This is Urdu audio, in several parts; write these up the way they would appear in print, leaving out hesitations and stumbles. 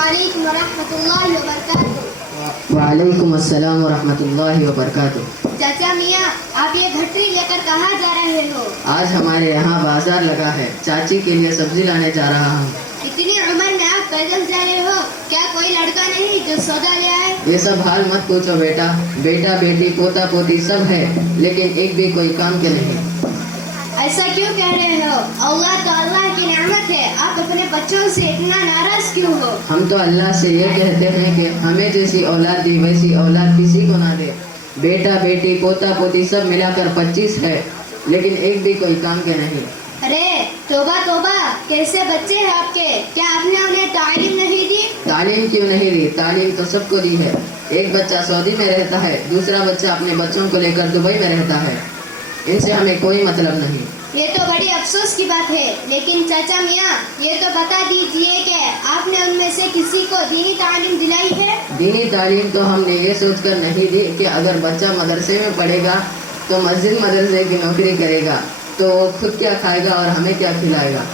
علیکم ورحمۃ اللہ وبرکاتہ۔ وعلیکم السلام ورحمۃ اللہ وبرکاتہ۔ چاچا میاں، آپ یہ گھٹری لے کر کہاں جا رہے ہو؟ آج ہمارے یہاں بازار لگا ہے، چاچی کے لیے سبزی لانے جا رہا ہوں۔ اتنی عمر میں آپ پیدل جا رہے ہو، کیا کوئی لڑکا نہیں جو سودا لے آئے؟ یہ سب حال مت پوچھو بیٹا، بیٹا بیٹی پوتا پوتی سب ہے، لیکن ایک بھی کوئی کام کے نہیں۔ ایسا کیوں کہہ رہے ہو؟ اللہ تو اللہ کی نعمت ہے، آپ اپنے بچوں سے اتنا ناراض کیوں ہو؟ ہم تو اللہ سے یہ کہتے ہیں کہ ہمیں جیسی اولاد دی ویسی اولاد کسی کو نہ دے۔ بیٹا بیٹی پوتا پوتی سب ملا کر 25 ہے، لیکن ایک بھی کوئی کام کے نہیں۔ ارے توبہ توبہ، کیسے بچے ہیں آپ کے؟ کیا آپ نے انہیں تعلیم نہیں دی؟ تعلیم کیوں نہیں دی؟ تعلیم تو سب کو دی ہے۔ ایک بچہ سعودی میں رہتا ہے، دوسرا بچہ اپنے بچوں کو لے کر دبئی میں رہتا ہے، ان سے ہمیں کوئی مطلب نہیں۔ یہ تو بڑی افسوس کی بات ہے، لیکن چاچا میاں یہ تو بتا دیجئے کہ آپ نے ان میں سے کسی کو دینی تعلیم دلائی ہے؟ دینی تعلیم تو ہم نے یہ سوچ کر نہیں دی کہ اگر بچہ مدرسے میں پڑھے گا تو مسجد مدرسے کی نوکری کرے گا تو وہ خود کیا کھائے گا اور ہمیں کیا کھلائے گا۔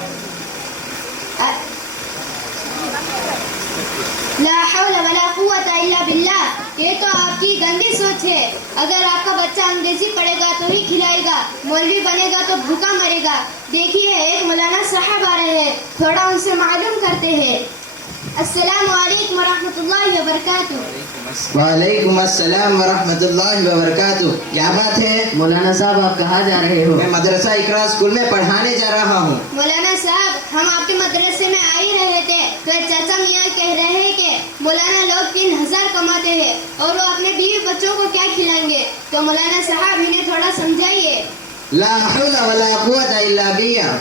لا حول ولا قوت الا باللہ، یہ تو آپ کی گندی سوچ ہے۔ اگر آپ کا بچہ انگریزی پڑھے گا تو ہی کھلائے گا، مولوی بنے گا تو بھوکا مرے گا۔ دیکھیے ایک مولانا صاحب آ رہے ہیں، تھوڑا ان سے معلوم کرتے ہیں۔ السلام علیکم ورحمۃ اللہ وبرکاتہ۔ وعلیکم السلام ورحمۃ اللہ وبرکاتہ۔ کیا بات ہے؟ مولانا صاحب آپ کہاں جا رہے ہو؟ میں مدرسہ اقرا اسکول میں پڑھانے جا رہا ہوں۔ مولانا صاحب، ہم آپ کے مدرسے میں آ ہی رہے تھے تو چاچا میاں کہہ رہے ہیں کہ مولانا لوگ 3000 کماتے ہیں اور وہ اپنے بیوی بچوں کو کیا کھلائیں گے، تو مولانا صاحب انہیں تھوڑا سمجھائیے۔ لا حول ولا قوت الا باللہ۔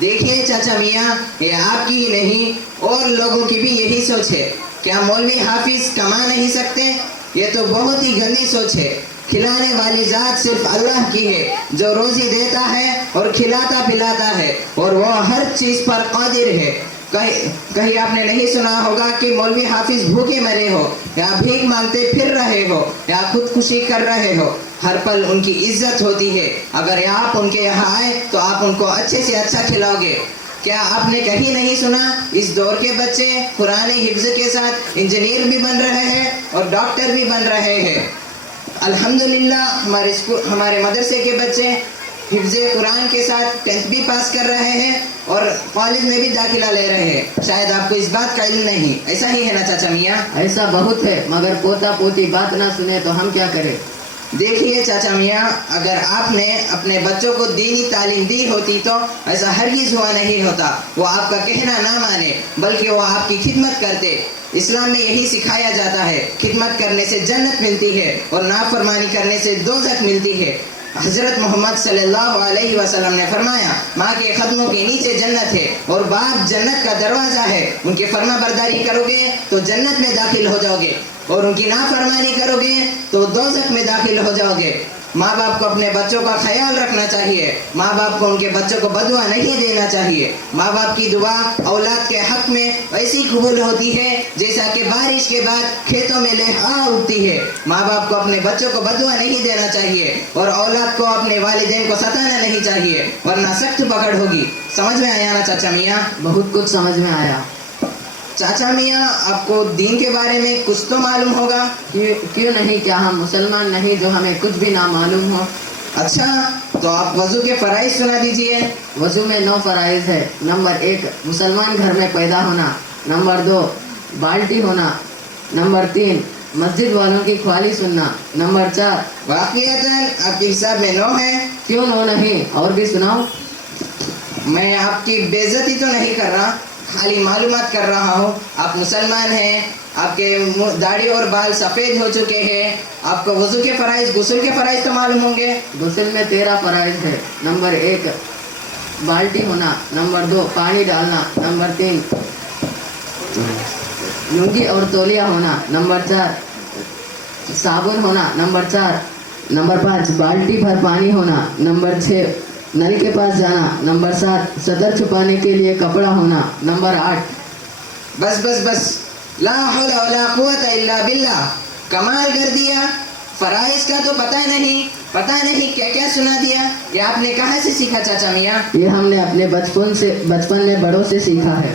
دیکھیے چاچا میاں، یہ آپ کی ہی نہیں اور لوگوں کی بھی یہی سوچ ہے۔ کیا مولوی حافظ کما نہیں سکتے؟ یہ تو بہت ہی گندی سوچ ہے۔ کھلانے والی ذات صرف اللہ کی ہے، جو روزی دیتا ہے اور کھلاتا پلاتا ہے، اور وہ ہر چیز پر قادر ہے۔ کہیں آپ نے نہیں سنا ہوگا کہ مولوی حافظ بھوکے مرے ہو یا بھیک مانگتے پھر رہے ہو یا خودکشی کر رہے ہو، ہر پل ان کی عزت ہوتی ہے۔ اگر آپ ان کے یہاں آئے تو آپ ان کو اچھے سے اچھا کھلاؤ گے۔ کیا آپ نے کہیں نہیں سنا اس دور کے بچے قرآن حفظ کے ساتھ انجینئر بھی بن رہے ہیں اور ڈاکٹر بھی بن رہے ہیں؟ الحمدللہ ہمارے مدرسے کے بچے حفظ قرآن کے ساتھ 10th بھی پاس کر رہے ہیں اور کالج میں بھی داخلہ لے رہے ہیں۔ شاید آپ کو اس بات کا علم نہیں، ایسا ہی ہے نا چاچا میاں؟ ایسا بہت ہے، مگر پوتا پوتی بات نہ سنے تو ہم کیا کریں؟ دیکھیے چاچا میاں، اگر آپ نے اپنے بچوں کو دینی تعلیم دی ہوتی تو ایسا ہرگز ہوا نہیں ہوتا۔ وہ آپ کا کہنا نہ مانے بلکہ وہ آپ کی خدمت کرتے۔ اسلام میں یہی سکھایا جاتا ہے، خدمت کرنے سے جنت ملتی ہے اور نافرمانی کرنے سے دوزخ ملتی ہے۔ حضرت محمد صلی اللہ علیہ وسلم نے فرمایا، ماں کے قدموں کے نیچے جنت ہے اور باپ جنت کا دروازہ ہے۔ ان کی فرما برداری کرو گے تو جنت میں داخل ہو جاؤ گے اور ان کی نافرمانی کرو گے تو دوزخ میں داخل ہو جاؤ گے۔ ماں باپ کو اپنے بچوں کا خیال رکھنا چاہیے، ماں باپ کو ان کے بچوں کو بد دعا نہیں دینا چاہیے۔ ماں باپ کی دعا اولاد کے حق میں ایسی قبول ہوتی ہے جیسا کہ بارش کے بعد کھیتوں میں لہا اٹھتی ہے۔ ماں باپ کو اپنے بچوں کو بد دعا نہیں دینا چاہیے اور اولاد کو اپنے والدین کو ستانا نہیں چاہیے، ورنہ سخت پکڑ ہوگی۔ سمجھ میں آیا نا چاچا میاں؟ بہت کچھ سمجھ میں آیا۔ چاچا میاں، آپ کو دین کے بارے میں کچھ تو معلوم ہوگا؟ کیوں نہیں، کیا ہم مسلمان نہیں جو ہمیں کچھ بھی نہ معلوم ہو؟ اچھا، تو آپ وضو کے فرائض سنا دیجئے۔ وضو میں 9 فرائض ہے۔ نمبر 1 مسلمان گھر میں پیدا ہونا، نمبر 2 بالٹی ہونا، نمبر 3 مسجد والوں کی خوالی سننا، نمبر 4 واقعتاً آپ کے حساب میں 9 ہے؟ کیوں 9 نہیں، اور بھی سناؤ۔ میں آپ کی بے عزتی تو نہیں کر رہا، خالی معلومات کر رہا ہوں۔ آپ مسلمان ہیں، آپ کے داڑھی اور بال سفید ہو چکے ہیں، آپ کو وضو کے فرائض، غسل کے فرائض تو معلوم ہوں گے۔ غسل میں 13 فرائض ہے۔ نمبر 1 بالٹی ہونا، نمبر 2 پانی ڈالنا، نمبر 3 لنگی اور تولیہ ہونا، نمبر 4 صابن ہونا، نمبر 5 بالٹی بھر پانی ہونا، نمبر 6 نل کے پاس جانا، نمبر 7 صدر چھپانے کے لیے کپڑا ہونا، نمبر 8 بس لا حول ولا قوت الا باللہ، کمال کر دیا۔ فرائض کا تو پتہ نہیں کیا کیا سنا دیا۔ یہ آپ نے کہاں سے سیکھا چاچا میاں؟ یہ ہم نے اپنے بچپن میں بڑوں سے سیکھا ہے۔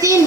3